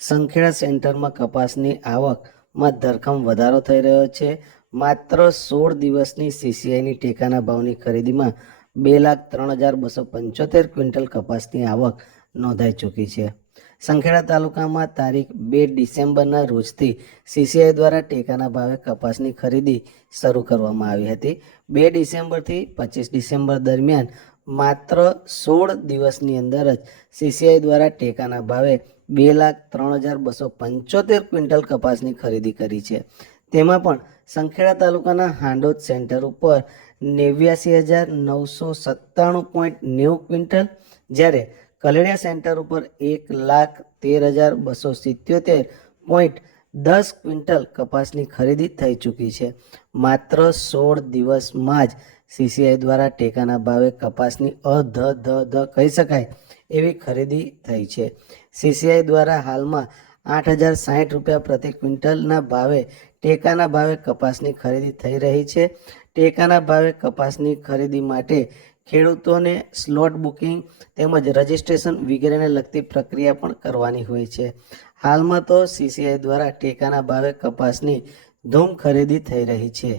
સંખેડા સેન્ટરમાં કપાસની આવકમાં ધરખમ વધારો થઈ રહ્યો છે. માત્ર સોળ દિવસની સીસીઆઈની ટેકાના ભાવની ખરીદીમાં બે લાખ ત્રણ હજાર બસો પંચોતેર ક્વિન્ટલ કપાસની આવક નોંધાઈ ચૂકી છે. સંખેડા તાલુકામાં તારીખ બે ડિસેમ્બરના રોજથી સીસીઆઈ દ્વારા ટેકાના ભાવે કપાસની ખરીદી શરૂ કરવામાં આવી હતી. બે ડિસેમ્બરથી પચીસ ડિસેમ્બર દરમિયાન માત્ર સોળ દિવસની અંદર જ સીસીઆઈ દ્વારા ટેકાના ભાવે બે લાખ ત્રણ હજાર બસો પંચોતેર ક્વિન્ટલ કપાસની ખરીદી કરી છે. તેમાં પણ સંખેડા તાલુકાના હાંડોદ સેન્ટર ઉપર નેવ્યાસી હજાર નવસો સત્તાણું પોઈન્ટ નેવું ક્વિન્ટલ, જ્યારે કલેડિયા સેન્ટર ઉપર એક લાખ તેર હજાર બસો સિત્યોતેર પોઈન્ટ દસ ક્વિન્ટલ કપાસની ખરીદી થઈ ચૂકી છે. માત્ર સોળ દિવસમાં જ સીસીઆઈ દ્વારા ટેકાના ભાવે કપાસની અધ, ધ ધ કહી શકાય એવી ખરીદી થઈ છે. સીસીઆઈ દ્વારા હાલમાં આઠ હજાર સાહીઠ રૂપિયા પ્રતિ ક્વિન્ટલના ભાવે ટેકાના ભાવે કપાસની ખરીદી થઈ રહી છે. ટેકાના ભાવે કપાસની ખરીદી માટે ખેડૂતોને સ્લોટ બુકિંગ તેમજ રજિસ્ટ્રેશન વગેરેને લગતી પ્રક્રિયા પણ કરવાની હોય છે. હાલમાં તો સીસીઆઈ દ્વારા ટેકાના ભાવે કપાસની ધૂમ ખરીદી થઈ રહી છે.